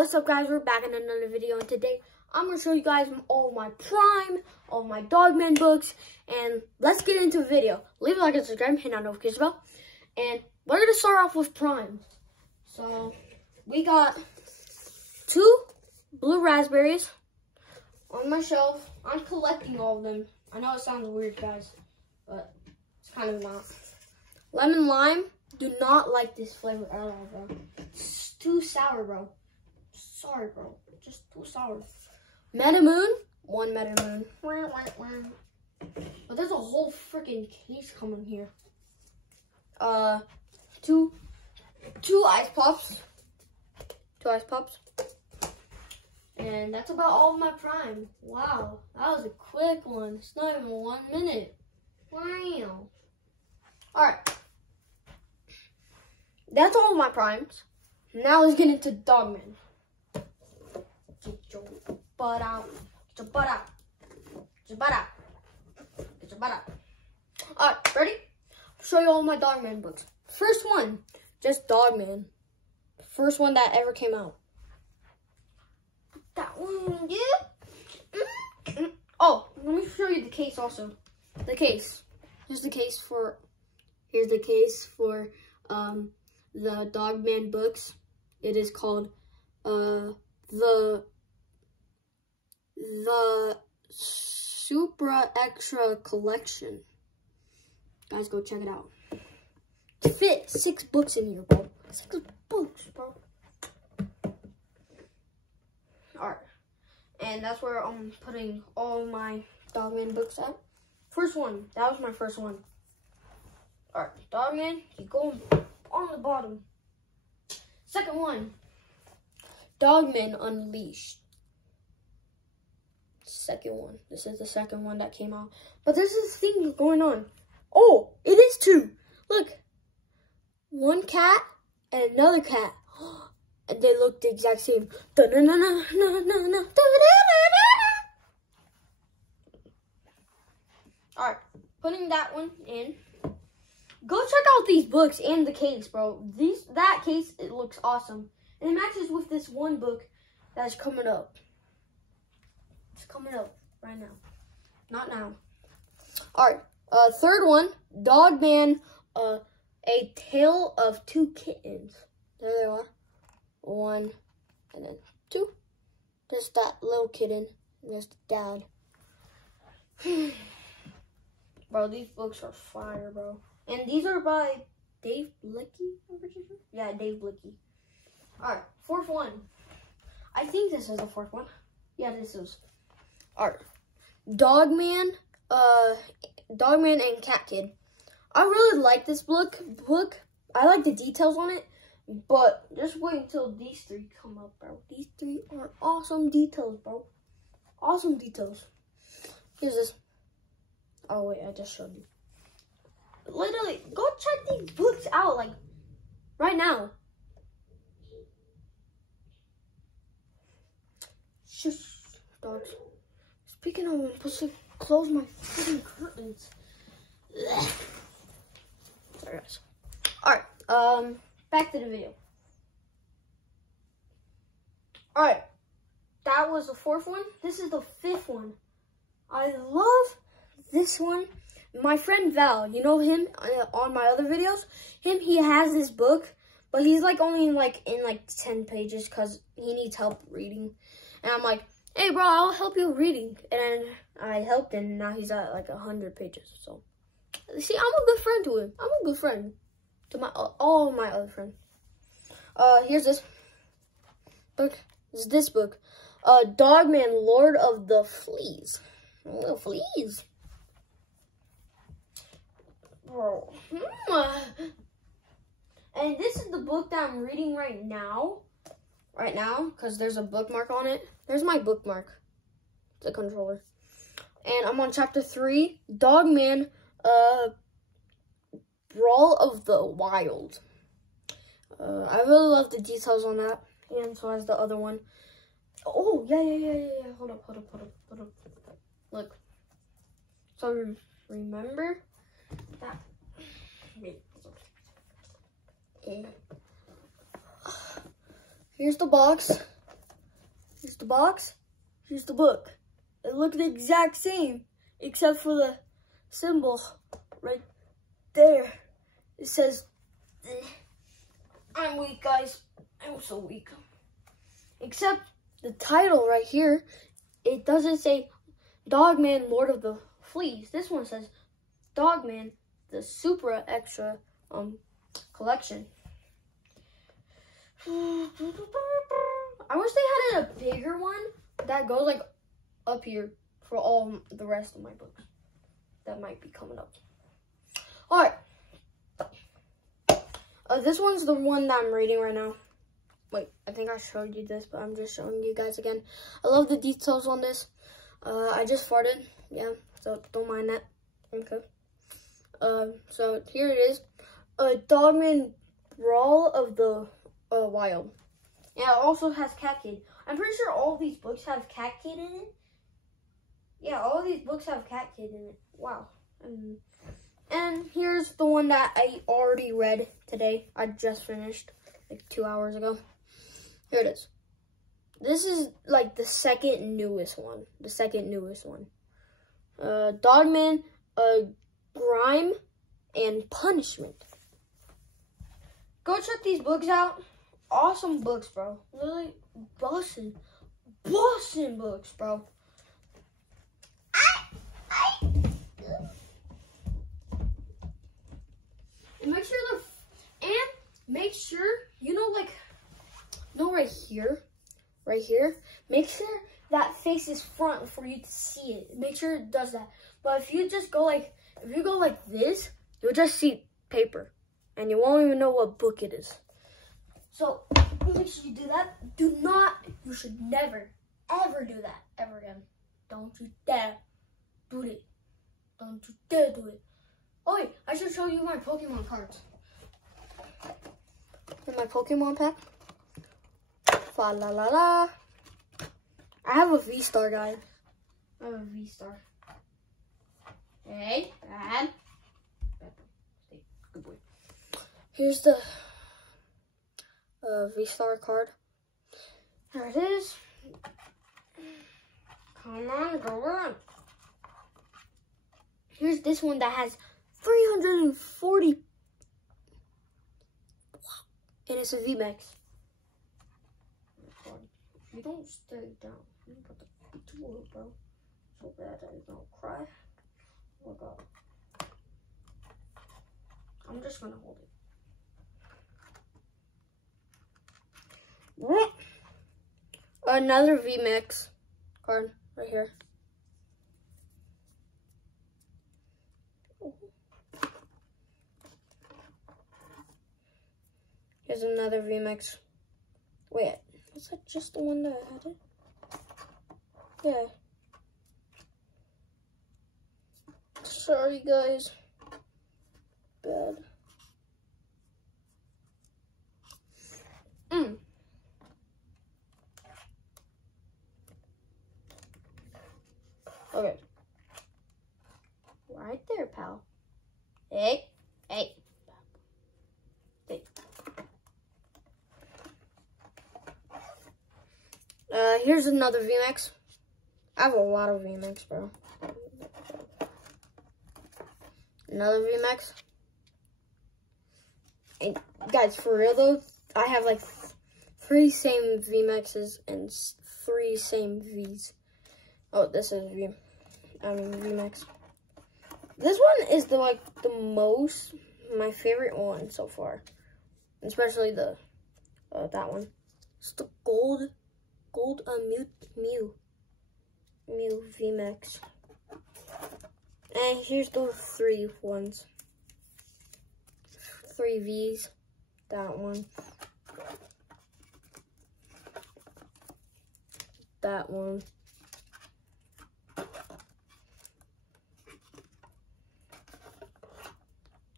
What's up, guys? We're back in another video, and today I'm going to show you guys all my Prime, all my Dogman books, and let's get into the video. Leave a like and subscribe, hit that notification bell, and we're going to start off with Prime. So, we got 2 blue raspberries on my shelf. I'm collecting all of them. I know it sounds weird, guys, but it's kind of not. Lemon lime. Do not like this flavor at all, bro. It's too sour, bro. Sorry, bro. Just too sour. Metamoon. 1 Metamoon. But there's a whole freaking case coming here. 2 ice pops. 2 ice pops. And that's about all of my Prime. Wow. That was a quick one. It's not even 1 minute. Wow. Alright. That's all of my Primes. Now let's get into Dogman. Get your butt out. Get your butt out. Get your butt out. Get your butt out. Alright, ready? I'll show you all my Dogman books. First one, just Dogman. First one that ever came out. That one, yeah. Oh, let me show you the case also. The case. Here's the case for the Dogman books. It is called the Super Extra Collection. Guys, go check it out. To fit 6 books in here, bro. 6 books, bro. Alright. And that's where I'm putting all my Dogman books at. First one. That was my first one. Alright, Dogman, you go on the bottom. Second one, Dogman Unleashed. Second one. This is the second one that came out. But there's this thing going on. Oh, it is 2. Look. 1 cat and another cat. And they look the exact same. Alright, putting that one in. Go check out these books and the case, bro. That case, it looks awesome. And it matches with this one book that's coming up. It's coming up right now. Not now. Alright, third one, Dogman, A Tale of 2 Kittens. There they are. 1 and then 2. There's that little kitten. And there's the dad. Bro, these books are fire, bro. And these are by Dave Blicky, I'm pretty sure. Yeah, Dave Blicky. Alright, 4th one. I think this is the 4th one. Yeah, this is. Alright. Dogman and Cat Kid. I really like this book. I like the details on it. But just wait until these 3 come up, bro. These 3 are awesome details, bro. Awesome details. Here's this. Oh, wait, I just showed you. Literally, go check these books out, like, right now. Shush, dogs. Speaking of, I'm supposed to close my freaking curtains. Ugh. Sorry, guys. Alright, back to the video. Alright, that was the 4th one. This is the 5th one. I love this one. My friend Val, you know him on my other videos? He has this book, but he's like only in 10 pages because he needs help reading. And I'm like, hey bro, I'll help you reading. And I helped him, and now he's at like 100 pages. So, see, I'm a good friend to him. I'm a good friend to all of my other friends. Here's this book. This book. Dogman, Lord of the Fleas. The fleas. Bro. And this is the book that I'm reading right now. Because there's a bookmark on it. There's my bookmark. The controller. And I'm on chapter 3. Dogman, Brawl of the Wild. I really love the details on that. And so has the other one. Oh, yeah. Hold up. Look. So, remember that. Wait. Okay. Here's the box. Here's the box. Here's the book. They look the exact same, except for the symbol right there. It says, I'm weak, guys. I'm so weak. Except the title right here, it doesn't say Dogman, Lord of the Fleas. This one says Dogman, the Super Extra collection. I wish they had a bigger one that goes like up here for all the rest of my books. That might be coming up. All right. This one's the one that I'm reading right now. Wait, I think I showed you this, but I'm just showing you guys again. I love the details on this. I just farted, yeah, so don't mind that. Okay. So here it is. Dogman Brawl of the Wild. Yeah, it also has Cat Kid. I'm pretty sure all these books have Cat Kid in it. Yeah, all of these books have Cat Kid in it. Wow. And here's the one that I already read today. I just finished like 2 hours ago. Here it is. This is like the second newest one. Dogman, Grime, and Punishment. Go check these books out. Awesome books, bro. Really bussin' books, bro. And make sure you know, like, right here, make sure that faces front for you to see it. Make sure it does that. But if you just go like, this, you'll just see paper and you won't even know what book it is. So make sure you do that. You should never, ever do that ever again. Don't you dare do it. Don't you dare do it. Oh wait, I should show you my Pokemon cards. In my Pokemon pack. Fa la la la. I have a V-Star, guys. I have a V-Star. Hey, Dad. Good boy. Here's the V-Star card. There it is. Come on, go on. Here's this one that has 340. And it's a VMAX. If you don't stay down, I'm about to beat you up, bro. So bad that you're gonna cry. Oh my god. I'm just gonna hold it. Another VMAX card right here. Here's another VMAX. Wait, was that just the one that I had it? Yeah. Sorry, guys. Bad. Okay. Right there, pal. Hey. Hey. Hey. Here's another VMAX. I have a lot of VMAX, bro. Another VMAX. And guys, for real though, I have like 3 same VMAXs and 3 same Vs. Oh, this is VMAX. This one is my favorite one so far. Especially the that one. It's the gold Mew VMAX. And here's the 3 ones. 3 Vs. That one. That one.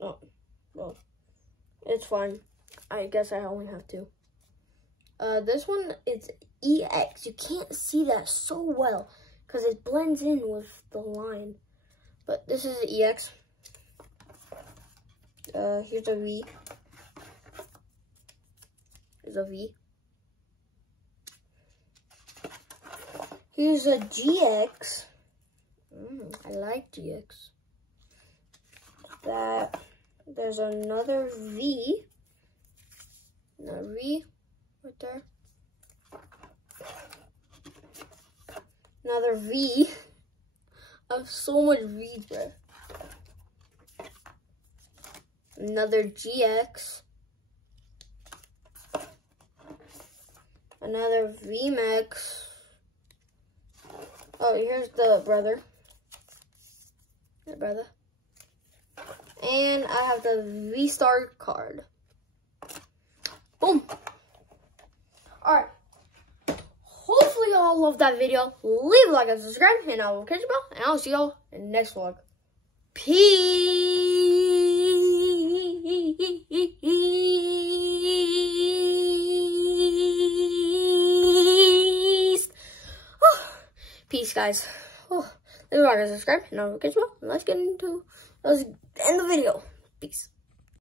Oh, well, it's fine. I guess I only have 2. This one is EX. You can't see that so well because it blends in with the line. But this is the EX. Here's a V. Here's a V. Here's a GX. I like GX. There's another V. Another V right there. Another V. I have so much V's there. Another GX. Another VMAX. Oh, here's the brother. The brother. And I have the V-Star card. Boom. Alright. Hopefully y'all loved that video. Leave a like and subscribe, and I will catch you all. And I'll see y'all in the next vlog. Peace. Peace, guys. Leave a like and subscribe, and I will catch you all. Let's end the video. Peace.